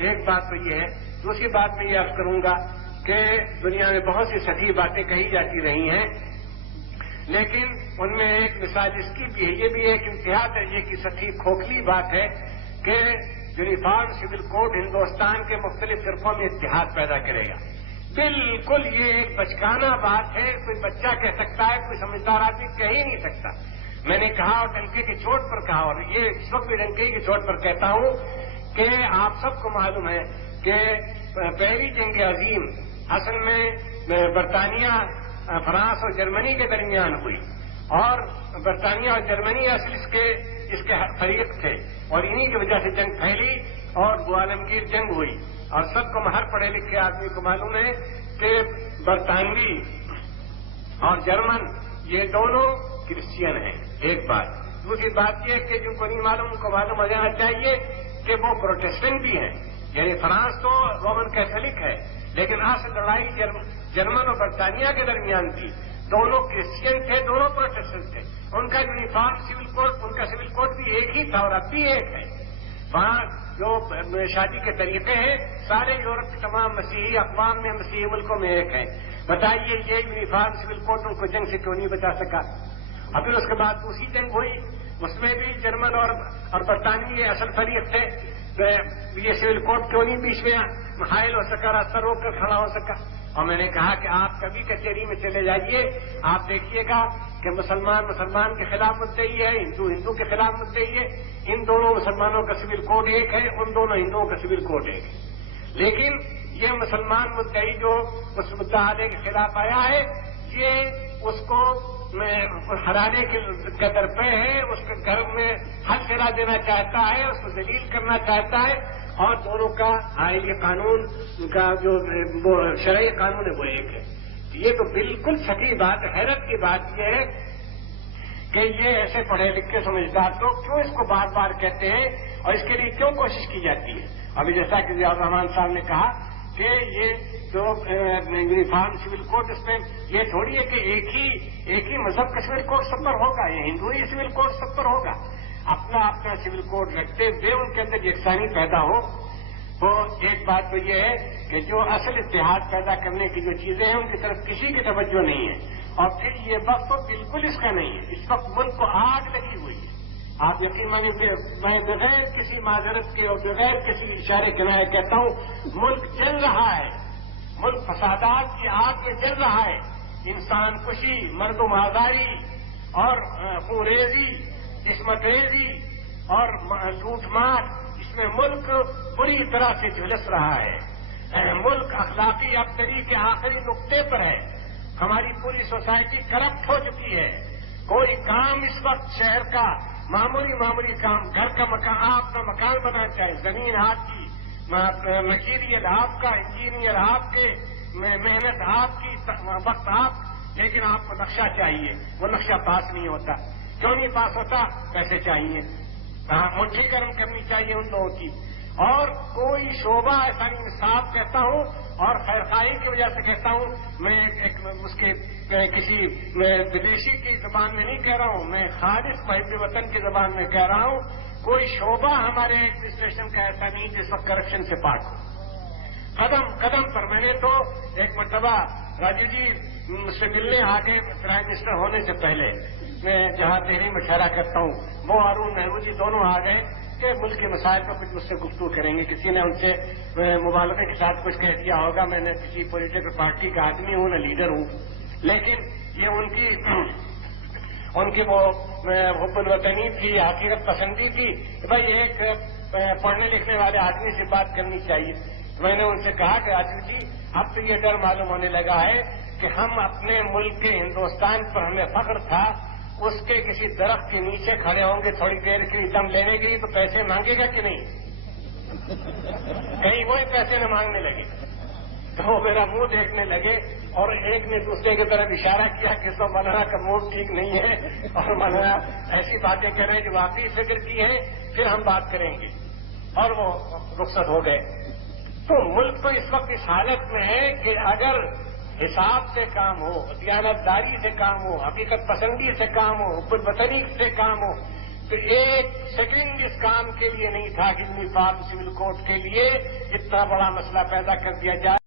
ایک بات تو یہ ہے. دوسری بات میں یہ عرض کروں گا کہ دنیا میں بہت سی سچی باتیں کہی جاتی رہی ہیں، لیکن ان میں ایک مثال اس کی بھی ہے. یہ بھی ایک انتہا درجے کی سچی کھوکھلی بات ہے کہ یونیفارم سول کوڈ ہندوستان کے مختلف فرقوں میں اتحاد پیدا کرے گا. بالکل یہ ایک بچکانہ بات ہے. کوئی بچہ کہہ سکتا ہے، کوئی سمجھدار آدمی کہہ ہی نہیں سکتا. میں نے کہا اور ڈنکے کی چوٹ پر کہا، اور یہ اس وقت بھی ڈنکے کی چوٹ پر کہتا ہوں کہ آپ سب کو معلوم ہے کہ پہلی جنگ عظیم اصل میں برطانیہ، فرانس اور جرمنی کے درمیان ہوئی، اور برطانیہ اور جرمنی اصل اس کے فریق تھے، اور انہی کی وجہ سے جنگ پھیلی اور وہ عالمگیر جنگ ہوئی. اور سب کو ہر پڑھے لکھے آدمی کو معلوم ہے کہ برطانوی اور جرمن یہ دونوں کرسچین ہیں. ایک بات. دوسری بات یہ کہ جن کو نہیں معلوم ان کو معلوم ہو جانا چاہیے کہ وہ پروٹیسٹنٹ بھی ہیں. یعنی فرانس تو رومن کیتھولک ہے، لیکن اصل لڑائی جرمن اور برطانیہ کے درمیان تھی. دونوں کرسچین تھے، دونوں پروٹیسٹنٹ تھے. ان کا یونیفارم سول کوڈ، ان کا سول کوڈ بھی ایک ہی تھا اور اب بھی ایک ہے. وہاں جو شادی کے طریقے ہیں سارے یورپ کے تمام مسیحی اقوام میں، مسیحی ملکوں میں ایک ہیں. بتائیے یہ یونیفارم سول کوڈ ان کو جنگ سے کیوں نہیں بچا سکا؟ اور پھر اس کے بعد دوسری جنگ ہوئی، اس میں بھی جرمن اور برطانوی اصل فریق تھے. یہ سول کوڈ کیوں نہیں بیچ میں حائل ہو سکا، راستہ روک کر کھڑا ہو سکا؟ اور میں نے کہا کہ آپ کبھی کچہری میں چلے جائیے، آپ دیکھیے گا کہ مسلمان کے خلاف مدعی ہے، ہندو کے خلاف مدعی ہے. ان دونوں مسلمانوں کا سول کوڈ ایک ہے، ان دونوں ہندوؤں کا سول کوڈ ایک ہے. لیکن یہ مسلمان مدعی جو اس مدعا علیہ کے خلاف آیا ہے، یہ اس کو ہرانے کے درپے ہے، اس کے گھر میں حل کرا دینا چاہتا ہے، اس کو ذلیل کرنا چاہتا ہے. اور دونوں کا آئینی قانون کا جو وہ شرعی قانون ہے وہ ایک ہے. یہ تو بالکل سچی بات. حیرت کی بات یہ ہے کہ یہ ایسے پڑھے لکھے سمجھدار لوگ کیوں اس کو بار بار کہتے ہیں اور اس کے لیے کیوں کوشش کی جاتی ہے. ابھی جیسا کہ ضیاء الرحمان صاحب نے کہا کہ یہ جو یونیفارم سول کوڈ، اس میں یہ تھوڑی ہے کہ ایک ہی مذہب کا سول کوڈ سب پر ہوگا، یہ ہندوئی سول کوڈ سب پر ہوگا. اپنا سول کوڈ رکھتے ہوئے ان کے اندر یکسانی پیدا ہو. تو ایک بات تو یہ ہے کہ جو اصل اتحاد پیدا کرنے کی جو چیزیں ہیں ان کی طرف کسی کی توجہ نہیں ہے. اور پھر یہ وقت تو بالکل اس کا نہیں ہے. اس وقت ملک کو آگ لگی ہوئی ہے. آپ یقین مانیے میں بغیر کسی معذرت کے اور بغیر کسی اشارے کے میں کہتا ہوں ملک جل رہا ہے. ملک فسادات کی آگ میں جل رہا ہے. انسان کشی، مردم آزاری اور خونریزی، عصمت ریزی اور لوٹ مار، اس میں ملک بری طرح سے جھلس رہا ہے. ملک اخلاقی ابتری کے آخری نقطے پر ہے. ہماری پوری سوسائٹی کرپٹ ہو چکی ہے. کوئی کام اس وقت شہر کا معمولی کام، گھر کا مکان، آپ کا مکان بنانا چاہے، زمین آپ کی، مٹیریل آپ کا، انجینئر آپ کے، محنت آپ کی، وقت آپ، لیکن آپ کو نقشہ چاہیے. وہ نقشہ پاس نہیں ہوتا. کیوں نہیں پاس ہوتا؟ پیسے چاہیے. منٹھی گرم کرنی چاہیے ان لوگوں کی. اور کوئی شعبہ ایسا نہیں. صاف کہتا ہوں اور خیرخواہی کی وجہ سے کہتا ہوں. میں اس کے کسی ودیشی کی زبان میں نہیں کہہ رہا ہوں، میں خالص محب وطن کی زبان میں کہہ رہا ہوں. کوئی شعبہ ہمارے ایڈمنسٹریشن کا ایسا نہیں جس وقت کرپشن سے پاک ہو. قدم قدم پر. میں نے تو ایک مرتبہ راجیو جی مجھ سے ملنے آگے پرائم منسٹر ہونے سے پہلے، میں جہاں دہلی میں ٹھہرا کرتا ہوں، وہ ارون نہرو جی دونوں آ گئے کہ ملک کے مسائل پر کچھ مجھ سے گفتگو کریں گے. کسی نے ان سے مبالغے کے ساتھ کچھ کہہ دیا ہوگا. میں نے کسی پولیٹیکل پارٹی کا آدمی ہوں، نہ لیڈر ہوں، لیکن یہ ان کی وہ حب الوطنی تھی، حقیقت پسندی تھی. بھائی ایک پڑھنے لکھنے والے آدمی سے بات کرنی چاہیے. میں نے ان سے کہا کہ راجیو جی اب تو یہ ڈر معلوم ہونے لگا ہے کہ ہم اپنے ملک کے ہندوستان پر ہمیں فخر تھا، اس کے کسی درخت کے نیچے کھڑے ہوں گے تھوڑی دیر کے لیے دم لینے کے لیے تو پیسے مانگے گا کہ نہیں؟ کہیں وہی پیسے نہ مانگنے لگے. تو میرا منہ دیکھنے لگے اور ایک نے دوسرے کی طرف اشارہ کیا کہ سب مولانا کا موڈ ٹھیک نہیں ہے اور مولانا ایسی باتیں کر رہے ہیں جو واقعی فکر کی ہیں، پھر ہم بات کریں گے. اور وہ رخصت ہو گئے. تو ملک تو اس وقت اس حالت میں ہے کہ اگر حساب سے کام ہو، دیانتداری سے کام ہو، حقیقت پسندی سے کام ہو، حب الوطنی سے کام ہو، تو ایک سیکنڈ اس کام کے لیے نہیں تھا کہ یونیفارم سول کوڈ کے لیے اتنا بڑا مسئلہ پیدا کر دیا جائے